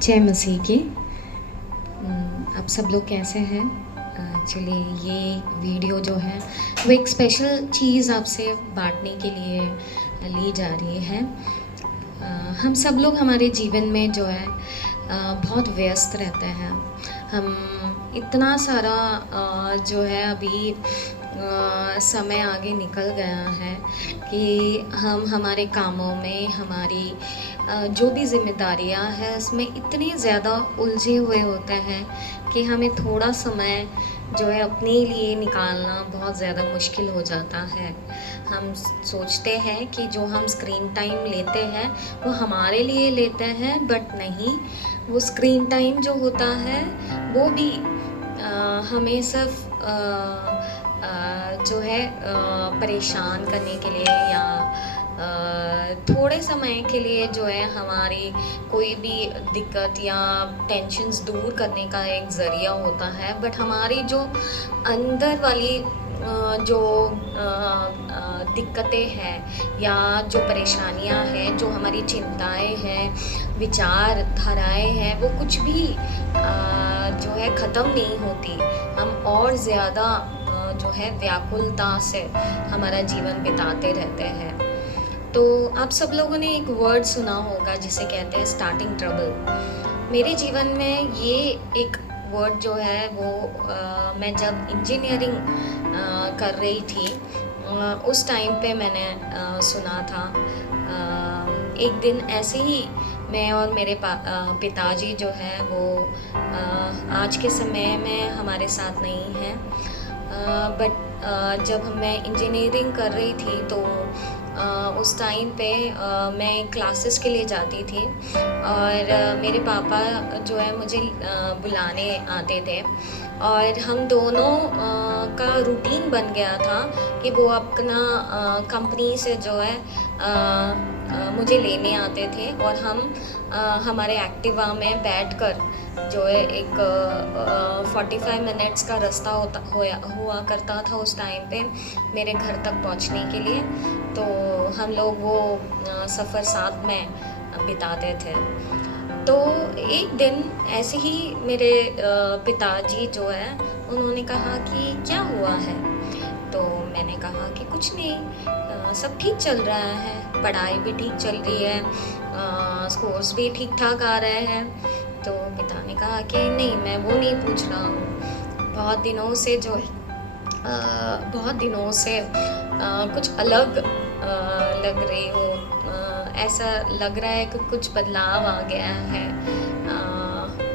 जय मसीह की। आप सब लोग कैसे हैं? चलिए, ये वीडियो जो है वो एक स्पेशल चीज़ आपसे बांटने के लिए ली जा रही है। हम सब लोग हमारे जीवन में जो है बहुत व्यस्त रहते हैं। हम इतना सारा जो है अभी समय आगे निकल गया है कि हम हमारे कामों में हमारी जो भी ज़िम्मेदारियां हैं उसमें इतने ज़्यादा उलझे हुए होते हैं कि हमें थोड़ा समय जो है अपने लिए निकालना बहुत ज़्यादा मुश्किल हो जाता है। हम सोचते हैं कि जो हम स्क्रीन टाइम लेते हैं वो हमारे लिए लेते हैं, बट नहीं, वो स्क्रीन टाइम जो होता है वो भी हमें सिर्फ जो है परेशान करने के लिए या थोड़े समय के लिए जो है हमारी कोई भी दिक्कत या टेंशन्स दूर करने का एक ज़रिया होता है। बट हमारी जो अंदर वाली जो दिक्कतें हैं या जो परेशानियां हैं, जो हमारी चिंताएं हैं, विचारधाराएं हैं, वो कुछ भी जो है ख़त्म नहीं होती। हम और ज़्यादा जो है व्याकुलता से हमारा जीवन बिताते रहते हैं। तो आप सब लोगों ने एक वर्ड सुना होगा जिसे कहते हैं स्टार्टिंग ट्रबल। मेरे जीवन में ये एक वर्ड जो है वो मैं जब इंजीनियरिंग कर रही थी उस टाइम पे मैंने सुना था। एक दिन ऐसे ही मैं और मेरे पिताजी जो है वो आज के समय में हमारे साथ नहीं हैं, बट जब मैं इंजीनियरिंग कर रही थी तो उस टाइम पे मैं क्लासेस के लिए जाती थी और मेरे पापा जो है मुझे बुलाने आते थे और हम दोनों का रूटीन बन गया था कि वो अपना कंपनी से जो है मुझे लेने आते थे और हम हमारे एक्टिवा में बैठकर जो है एक 45 मिनट्स का रास्ता हुआ करता था उस टाइम पे मेरे घर तक पहुंचने के लिए। तो हम लोग वो सफ़र साथ में बिताते थे। तो एक दिन ऐसे ही मेरे पिताजी जो है उन्होंने कहा कि क्या हुआ है। तो मैंने कहा कि कुछ नहीं, सब ठीक चल रहा है, पढ़ाई भी ठीक चल रही है, स्कोर्स भी ठीक ठाक आ रहे हैं। तो पिता ने कहा कि नहीं, मैं वो नहीं पूछ रहा हूँ, बहुत दिनों से जो है बहुत दिनों से कुछ अलग लग रही हो, ऐसा लग रहा है कि कुछ बदलाव आ गया है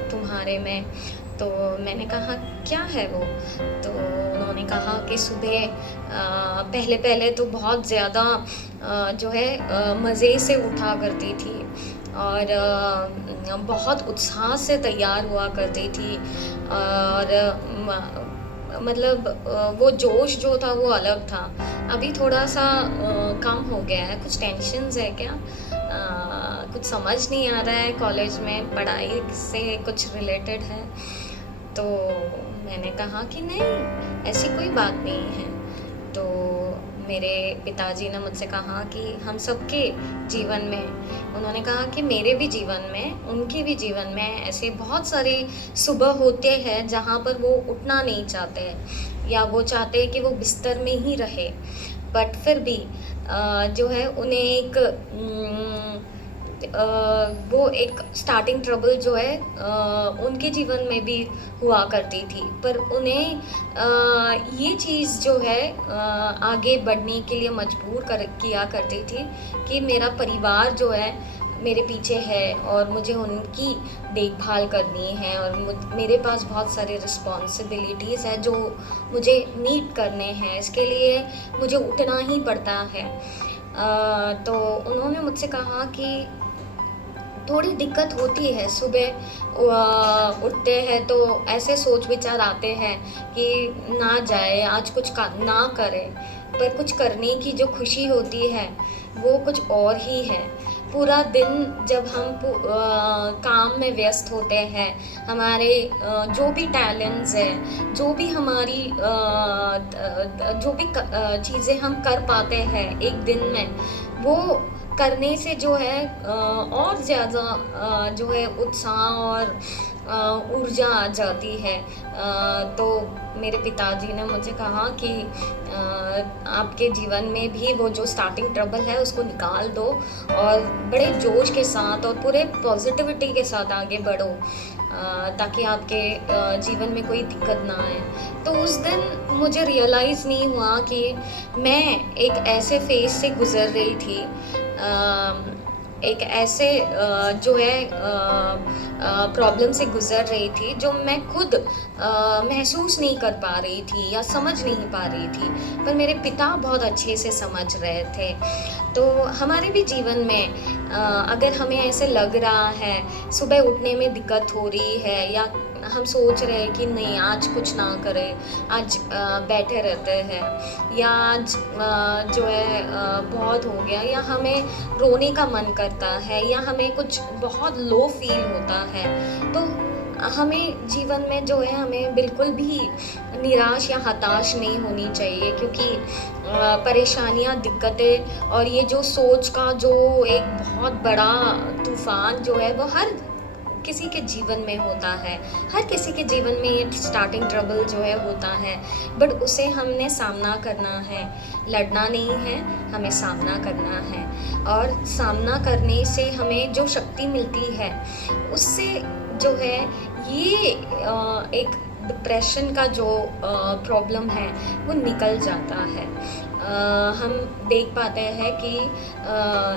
तुम्हारे में। तो मैंने कहा क्या है वो। तो उन्होंने कहा कि सुबह पहले पहले तो बहुत ज़्यादा जो है मज़े से उठा करती थी और बहुत उत्साह से तैयार हुआ करती थी और मतलब वो जोश जो था वो अलग था। अभी थोड़ा सा कम हो गया है। कुछ टेंशन्स है क्या? कुछ समझ नहीं आ रहा है, कॉलेज में पढ़ाई से कुछ रिलेटेड है। तो मैंने कहा कि नहीं, ऐसी कोई बात नहीं है। तो मेरे पिताजी ने मुझसे कहा कि हम सबके जीवन में, उन्होंने कहा कि मेरे भी जीवन में, उनके भी जीवन में ऐसे बहुत सारे सुबह होते हैं जहाँ पर वो उठना नहीं चाहते या वो चाहते हैं कि वो बिस्तर में ही रहे, बट फिर भी जो है उन्हें एक वो एक स्टार्टिंग ट्रबल जो है उनके जीवन में भी हुआ करती थी। पर उन्हें ये चीज़ जो है आगे बढ़ने के लिए मजबूर किया करती थी कि मेरा परिवार जो है मेरे पीछे है और मुझे उनकी देखभाल करनी है और मेरे पास बहुत सारे रिस्पॉन्सिबिलिटीज़ है जो मुझे मीट करने हैं। इसके लिए मुझे उठना ही पड़ता है। तो उन्होंने मुझसे कहा कि थोड़ी दिक्कत होती है, सुबह उठते हैं तो ऐसे सोच विचार आते हैं कि ना जाए, आज कुछ ना करें, पर कुछ करने की जो खुशी होती है वो कुछ और ही है। पूरा दिन जब हम काम में व्यस्त होते हैं, हमारे जो भी टैलेंट्स हैं, जो भी हमारी जो भी चीज़ें हम कर पाते हैं एक दिन में, वो करने से जो है और ज़्यादा जो है उत्साह और ऊर्जा आ जाती है। तो मेरे पिताजी ने मुझे कहा कि आपके जीवन में भी वो जो स्टार्टिंग ट्रबल है उसको निकाल दो और बड़े जोश के साथ और पूरे पॉजिटिविटी के साथ आगे बढ़ो, ताकि आपके जीवन में कोई दिक्कत ना आए। तो उस दिन मुझे रियलाइज़ नहीं हुआ कि मैं एक ऐसे फेज़ से गुज़र रही थी, एक ऐसे जो है प्रॉब्लम से गुज़र रही थी जो मैं खुद महसूस नहीं कर पा रही थी या समझ नहीं पा रही थी, पर मेरे पिता बहुत अच्छे से समझ रहे थे। तो हमारे भी जीवन में अगर हमें ऐसे लग रहा है, सुबह उठने में दिक्कत हो रही है या हम सोच रहे हैं कि नहीं आज कुछ ना करें, आज बैठे रहते हैं, या आज जो है बहुत हो गया, या हमें रोने का मन करता है, या हमें कुछ बहुत लो फील होता है, तो हमें जीवन में जो है हमें बिल्कुल भी निराश या हताश नहीं होनी चाहिए, क्योंकि परेशानियाँ, दिक्कतें और ये जो सोच का जो एक बहुत बड़ा तूफ़ान जो है वो हर किसी के जीवन में होता है। हर किसी के जीवन में ये स्टार्टिंग ट्रबल जो है होता है, बट उसे हमने सामना करना है, लड़ना नहीं है, हमें सामना करना है। और सामना करने से हमें जो शक्ति मिलती है उससे जो है ये एक डिप्रेशन का जो प्रॉब्लम है वो निकल जाता है। हम देख पाते हैं कि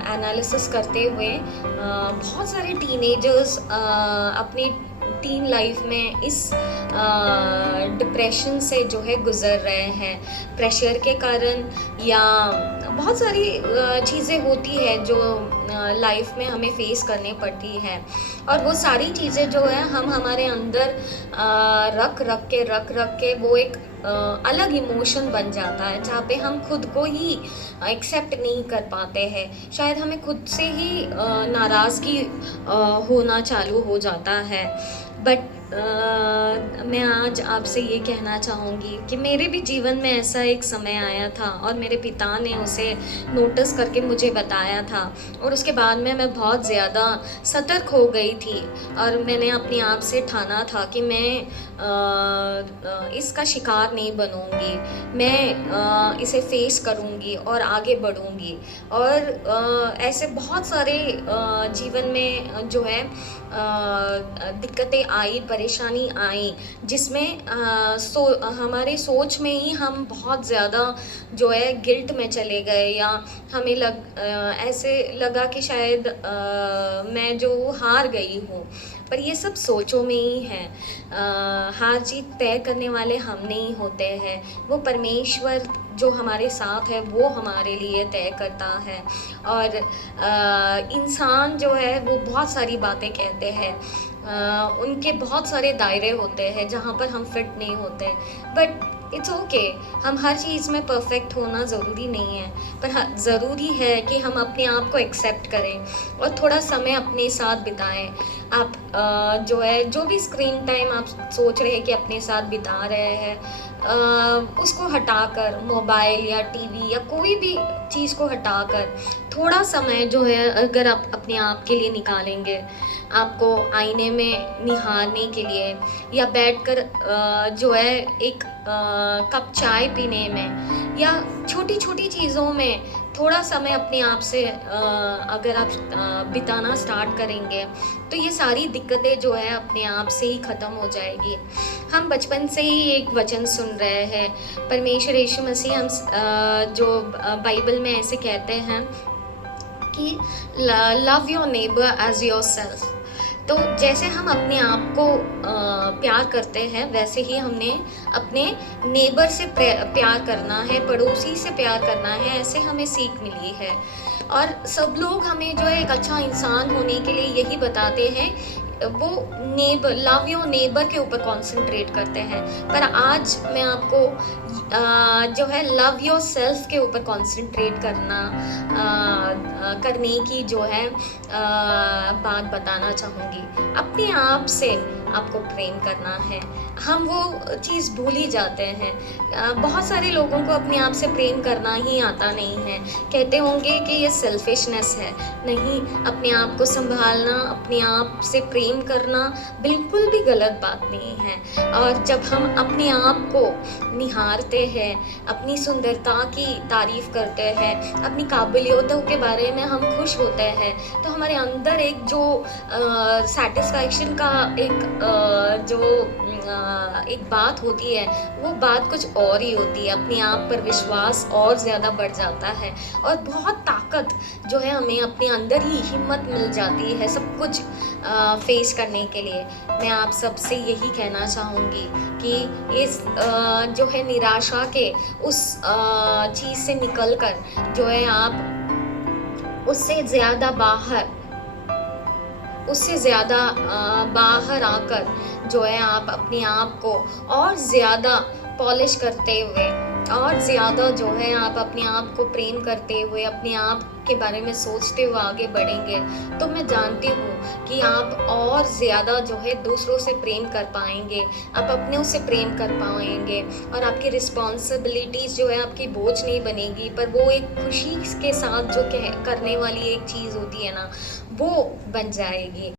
एनालिसिस करते हुए बहुत सारे टीनेजर्स अपनी टीन लाइफ में इस डिप्रेशन से जो है गुज़र रहे हैं, प्रेशर के कारण, या बहुत सारी चीज़ें होती है जो लाइफ में हमें फेस करनी पड़ती है, और वो सारी चीज़ें जो है हम हमारे अंदर रख के वो एक अलग इमोशन बन जाता है, जहाँ पे हम खुद को ही एक्सेप्ट नहीं कर पाते हैं। शायद हमें खुद से ही नाराज़गी होना चालू हो जाता है। बट मैं आज आपसे ये कहना चाहूँगी कि मेरे भी जीवन में ऐसा एक समय आया था और मेरे पिता ने उसे नोटिस करके मुझे बताया था, और उसके बाद में मैं बहुत ज़्यादा सतर्क हो गई थी और मैंने अपने आप से ठाना था कि मैं इसका शिकार नहीं बनूँगी, मैं इसे फेस करूँगी और आगे बढ़ूँगी। और ऐसे बहुत सारे जीवन में जो है दिक्कतें आई, परेशानी आई, जिसमें हमारे सोच में ही हम बहुत ज़्यादा जो है गिल्ट में चले गए, या हमें ऐसे लगा कि शायद मैं जो हार गई हूँ, पर ये सब सोचों में ही है। हार जीत तय करने वाले हम नहीं होते हैं, वो परमेश्वर जो हमारे साथ है वो हमारे लिए तय करता है। और इंसान जो है वो बहुत सारी बातें कहते हैं, उनके बहुत सारे दायरे होते हैं जहाँ पर हम फिट नहीं होते, बट इट्स ओके। हम हर चीज़ में परफेक्ट होना ज़रूरी नहीं है, पर हाँ ज़रूरी है कि हम अपने आप को एक्सेप्ट करें और थोड़ा समय अपने साथ बिताएं। आप जो है जो भी स्क्रीन टाइम आप सोच रहे हैं कि अपने साथ बिता रहे हैं, उसको हटाकर, मोबाइल या टीवी या कोई भी चीज़ को हटाकर थोड़ा समय जो है अगर आप अपने आप के लिए निकालेंगे, आपको आईने में निहारने के लिए, या बैठकर जो है एक कप चाय पीने में, या छोटी छोटी चीज़ों में थोड़ा समय अपने आप से अगर आप बिताना स्टार्ट करेंगे, तो ये सारी दिक्कतें जो है अपने आप से ही ख़त्म हो जाएगी। हम बचपन से ही एक वचन सुन रहे हैं, परमेश्वर यीशु मसीह हम जो बाइबल में ऐसे कहते हैं कि love your neighbour as yourself. तो जैसे हम अपने आप को प्यार करते हैं, वैसे ही हमने अपने नेबर से प्यार करना है, पड़ोसी से प्यार करना है, ऐसे हमें सीख मिली है। और सब लोग हमें जो है एक अच्छा इंसान होने के लिए यही बताते हैं, वो नेबर, लव योर नेबर के ऊपर कंसंट्रेट करते हैं, पर आज मैं आपको जो है लव योर सेल्फ के ऊपर कंसंट्रेट करने की जो है बात बताना चाहूँगी। अपने आप से आपको प्रेम करना है, हम वो चीज़ भूल ही जाते हैं। बहुत सारे लोगों को अपने आप से प्रेम करना ही आता नहीं है। कहते होंगे कि ये सेल्फिशनेस है। नहीं, अपने आप को सँभालना, अपने आप से प्रेम करना बिल्कुल भी गलत बात नहीं है। और जब हम अपने आप को निहारते हैं, अपनी सुंदरता की तारीफ़ करते हैं, अपनी काबिलियतों के बारे में हम खुश होते हैं, तो हमारे अंदर एक जो सैटिस्फैक्शन का एक बात होती है, वो बात कुछ और ही होती है। अपने आप पर विश्वास और ज़्यादा बढ़ जाता है और बहुत ताकत जो है हमें अपने अंदर ही हिम्मत मिल जाती है सब कुछ फेस करने के लिए। मैं आप सबसे यही कहना चाहूँगी कि इस जो है निराशा के उस चीज़ से निकल कर जो है आप उससे ज़्यादा बाहर आकर जो है आप अपने आप को और ज़्यादा पॉलिश करते हुए और ज़्यादा जो है आप अपने आप को प्रेम करते हुए अपने आप के बारे में सोचते हुए आगे बढ़ेंगे, तो मैं जानती हूँ कि आप और ज़्यादा जो है दूसरों से प्रेम कर पाएँगे, आप अपनों से प्रेम कर पाएँगे और आपकी रिस्पॉन्सिबिलिटीज़ जो है आपकी बोझ नहीं बनेगी, पर वो एक खुशी के साथ जो कह करने वाली एक चीज़ होती है ना, वो बन जाएगी।